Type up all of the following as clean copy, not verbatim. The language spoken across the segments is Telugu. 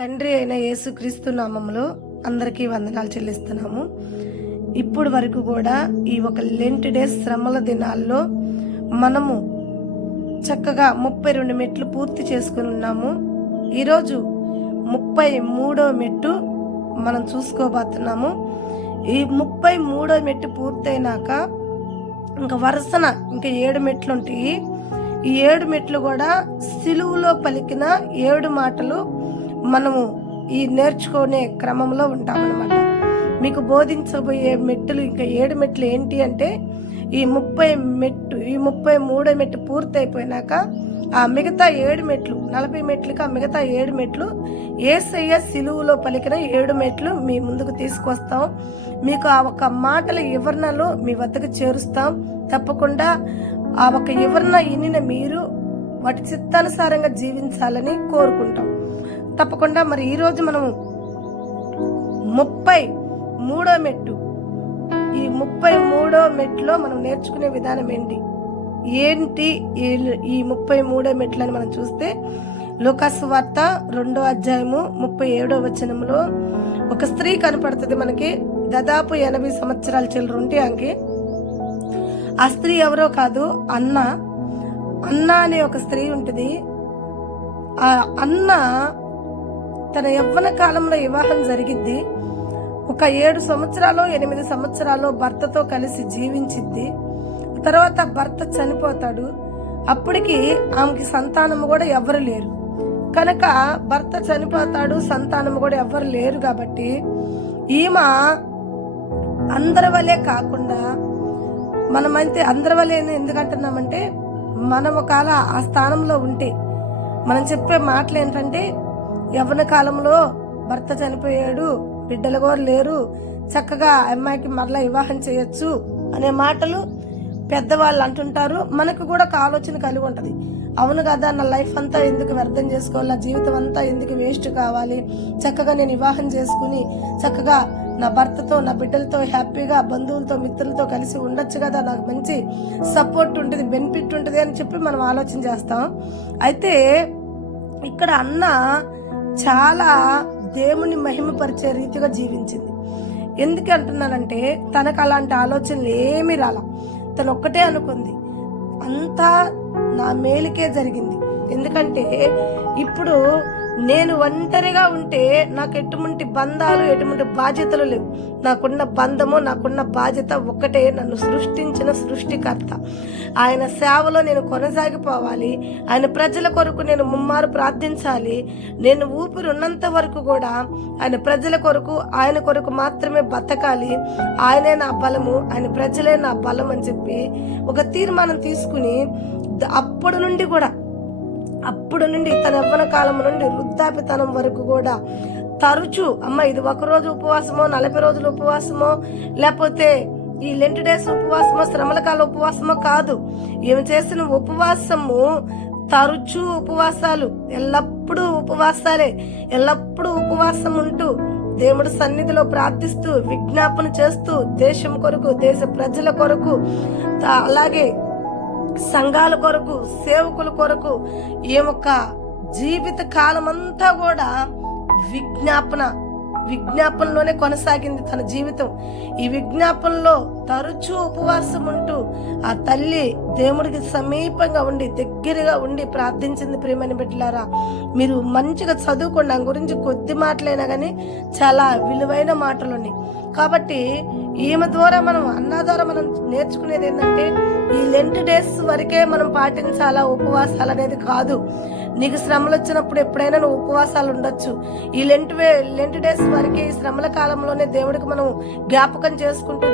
తండ్రి అయిన యేసుక్రీస్తు నామములో అందరికీ వందనాలు చెల్లిస్తున్నాము. ఇప్పుడు వరకు కూడా ఈ ఒక లెంట్ డేస్ శ్రమల దినాల్లో మనము చక్కగా 32 మెట్లు పూర్తి చేసుకుని ఉన్నాము. ఈరోజు 33వ మెట్టు మనం చూసుకోబోతున్నాము. ఈ 33వ మెట్టు పూర్తయినాక ఇంకా వరుసన ఇంకా 7 మెట్లు ఉంటాయి. ఈ 7 మెట్లు కూడా సిలువులో పలికిన 7 మాటలు మనము ఈ నేర్చుకునే క్రమంలో ఉంటామన్నమాట. మీకు బోధించబోయే మెట్టులు ఇంకా 7 మెట్లు ఏంటి అంటే, ఈ 33వ మెట్టు పూర్తయిపోయినాక ఆ మిగతా 7 మెట్లు 40 మెట్లుకి ఆ మిగతా 7 మెట్లు యేసయ్య సిలువులో పలికిన 7 మెట్లు మీ ముందుకు తీసుకొస్తాం. మీకు ఆ ఒక మాటల వివరణలో మీ వద్దకు చేరుస్తాం. తప్పకుండా ఆ ఒక వివరణ వినిన మీరు వాటి చిత్తానుసారంగా జీవించాలని కోరుకుంటాం. తప్పకుండా మరి ఈరోజు మనము 33వ మెట్టు, ఈ 33వ మెట్టులో మనం నేర్చుకునే విధానం ఏంటి ఈ 33వ మెట్లని మనం చూస్తే, లూకాసు వార్త 2వ అధ్యాయము 37వ వచనంలో ఒక స్త్రీ కనపడుతుంది మనకి. దాదాపు 80 సంవత్సరాల చిల్లర ఉంటే ఆమెకి. ఆ స్త్రీ ఎవరో కాదు, అన్న అనే ఒక స్త్రీ ఉంటుంది. ఆ అన్న తన యవ్వన కాలంలో వివాహం జరిగిద్ది. ఒక 7 సంవత్సరాలు 8 సంవత్సరాలు భర్తతో కలిసి జీవించిద్ది. తర్వాత భర్త చనిపోతాడు. అప్పటికి ఆమెకి సంతానము కూడా ఎవ్వరు లేరు. కనుక భర్త చనిపోతాడు, సంతానము కూడా ఎవ్వరు లేరు. కాబట్టి ఈమె అందరి వలే కాకుండా, మనమైతే అందరి వలే ఎందుకంటున్నామంటే, మనం ఒకవేళ ఆ స్థానంలో ఉంటే మనం చెప్పే మాటలు ఏంటంటే, యవ్వన కాలంలో భర్త చనిపోయాడు, బిడ్డలు కూడా లేరు, చక్కగా అమ్మాయికి మరలా వివాహం చేయొచ్చు అనే మాటలు పెద్దవాళ్ళు అంటుంటారు. మనకు కూడా ఒక ఆలోచన కలిగి ఉంటుంది. అవును కదా, నా లైఫ్ అంతా ఎందుకు వ్యర్థం చేసుకోవాలి, నా జీవితం అంతా ఎందుకు వేస్ట్ కావాలి, చక్కగా నేను వివాహం చేసుకుని చక్కగా నా భర్తతో నా బిడ్డలతో హ్యాపీగా బంధువులతో మిత్రులతో కలిసి ఉండొచ్చు కదా, నాకు మంచి సపోర్ట్ ఉంటుంది, బెనిఫిట్ ఉంటుంది అని చెప్పి మనం ఆలోచన చేస్తాం. అయితే ఇక్కడ అన్న చాలా దేవుని మహిమపరిచే రీతిగా జీవించింది. ఎందుకు అంటున్నానంటే, తనకు అలాంటి ఆలోచనలు ఏమీ రాలా. తను ఒక్కటే అనుకుంది, అంతా నా మేలుకే జరిగింది. ఎందుకంటే ఇప్పుడు నేను ఒంటరిగా ఉంటే నాకు ఎటువంటి బంధాలు ఎటువంటి బాధ్యతలు లేవు. నాకున్న బంధము నాకున్న బాధ్యత ఒక్కటే, నన్ను సృష్టించిన సృష్టికర్త. ఆయన సేవలో నేను కొనసాగిపోవాలి. ఆయన ప్రజల కొరకు నేను ముమ్మారు ప్రార్థించాలి. నేను ఊపిరి ఉన్నంత వరకు కూడా ఆయన ప్రజల కొరకు ఆయన కొరకు మాత్రమే బతకాలి. ఆయనే నా బలము, ఆయన ప్రజలే నా బలం అని చెప్పి ఒక తీర్మానం తీసుకుని అప్పటి నుండి తన యవ్వన కాలం నుండి వృద్ధాప్యతనం వరకు కూడా తరచూ ఇది 1 రోజు ఉపవాసమో 40 రోజుల ఉపవాసమో లేకపోతే ఈ లెంట్ డేస్ ఉపవాసమో శ్రమల కాల ఉపవాసమో కాదు. ఏమి చేసిన ఉపవాసము తరచూ ఉపవాసాలు, ఎల్లప్పుడూ ఉపవాసాలే, ఎల్లప్పుడూ ఉపవాసం ఉంటూ దేవుడి సన్నిధిలో ప్రార్థిస్తూ విజ్ఞాపన చేస్తూ దేశం కొరకు దేశ ప్రజల కొరకు అలాగే సంఘాల కొరకు సేవకుల కొరకు ఈ యొక్క జీవిత కాలం అంతా కూడా విజ్ఞాపనలోనే కొనసాగింది తన జీవితం. ఈ విజ్ఞాపనలో తరచూ ఉపవాసం ఉంటూ ఆ తల్లి దేవుడికి సమీపంగా ఉండి దగ్గరగా ఉండి ప్రార్థించింది. ప్రియమైన బిడ్డలారా, మీరు మంచిగా చదువుకోండి. దాని గురించి కొద్ది మాటలైనా కానీ చాలా విలువైన మాటలు ఉన్నాయి. కాబట్టి ఈమె ద్వారా అన్న ద్వారా మనం నేర్చుకునేది ఏంటంటే, ఈ లెంట్ డేస్ వరకే మనం పాటించాలా ఉపవాసాలు అనేది కాదు. నీకు శ్రమలు వచ్చినప్పుడు ఎప్పుడైనా నువ్వు ఉపవాసాలు ఉండొచ్చు. ఈ లెంట్ డేస్ వరకే, ఈ శ్రమల కాలంలోనే దేవుడికి మనం జ్ఞాపకం చేసుకుంటూ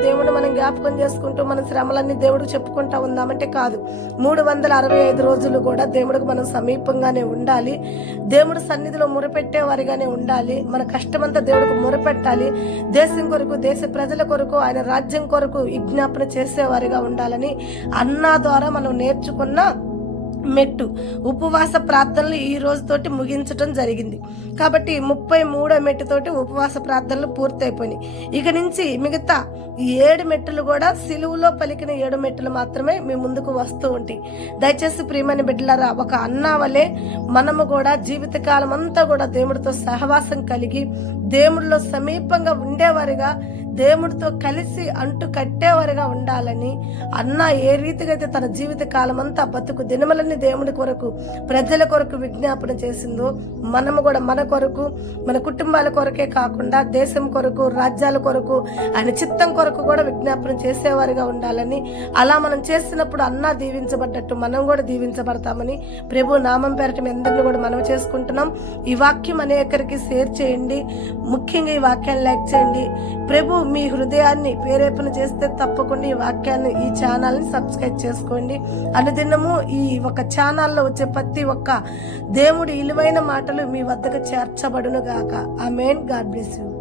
మన శ్రమలన్నీ దేవుడికి చెప్పుకుంటా ఉందామంటే కాదు. 365 రోజులు కూడా దేవుడికి మనం సమీపంగానే ఉండాలి. దేవుడి సన్నిధిలో మురపెట్టే వారిగానే ఉండాలి. మన కష్టమంతా దేవుడికి మురపెట్టాలి. దేశం కొరకు దేశ ప్రజల కొరకు ఆయన రాజ్యం కొరకు విజ్ఞాపన చేసేవారిగా ఉండాలని అన్న ద్వారా మనం నేర్చుకున్న మెట్టు ఉపవాస ప్రార్థనలు ఈ రోజుతోటి ముగించటం జరిగింది. కాబట్టి 33వ మెట్టుతోటి ఉపవాస ప్రార్థనలు పూర్తయిపోయినాయి. ఇక నుంచి మిగతా 7 మెట్టులు కూడా సిలువులో పలికిన 7 మెట్టులు మాత్రమే మీ ముందుకు వస్తూ ఉంటాయి. దయచేసి ప్రియమైన బిడ్డలారా, ఒక అన్నా వలె మనము కూడా జీవితకాలం అంతా కూడా దేవుడితో సహవాసం కలిగి దేవుడిలో సమీపంగా ఉండేవారిగా, దేవుడితో కలిసి అంటు కట్టేవారిగా ఉండాలని అన్న ఏ రీతిగా అయితే తన జీవిత కాలం అంతా బతుకు దినములన్నీ దేవుడి కొరకు, ప్రజల కొరకు విజ్ఞాపన చేసిందో, మనము కూడా మన కొరకు, మన కుటుంబాల కొరకే కాకుండా దేశం కొరకు, రాజ్యాల కొరకు, ఆయన చిత్తం కొరకు కూడా విజ్ఞాపన చేసేవారిగా ఉండాలని, అలా మనం చేసినప్పుడు అన్న దీవించబడ్డట్టు మనం కూడా దీవించబడతామని ప్రభు నామం పేరట మీ అందరినీ కూడా మనం చేసుకుంటున్నాం. ఈ వాక్యం అనేకరికి షేర్ చేయండి. ముఖ్యంగా ఈ వాక్యాన్ని లైక్ చేయండి. ప్రభు మీ హృదయాన్ని ప్రేరేపణ చేస్తే తప్పకుండా ఈ వాక్యాన్ని, ఈ ఛానల్ని సబ్స్క్రైబ్ చేసుకోండి. అనుదినము ఈ ఒక ఛానల్లో వచ్చే ప్రతి ఒక్క దేవుడి విలువైన మాటలు మీ వద్దకు చేర్చబడును గాక. ఆమేన్. God bless you.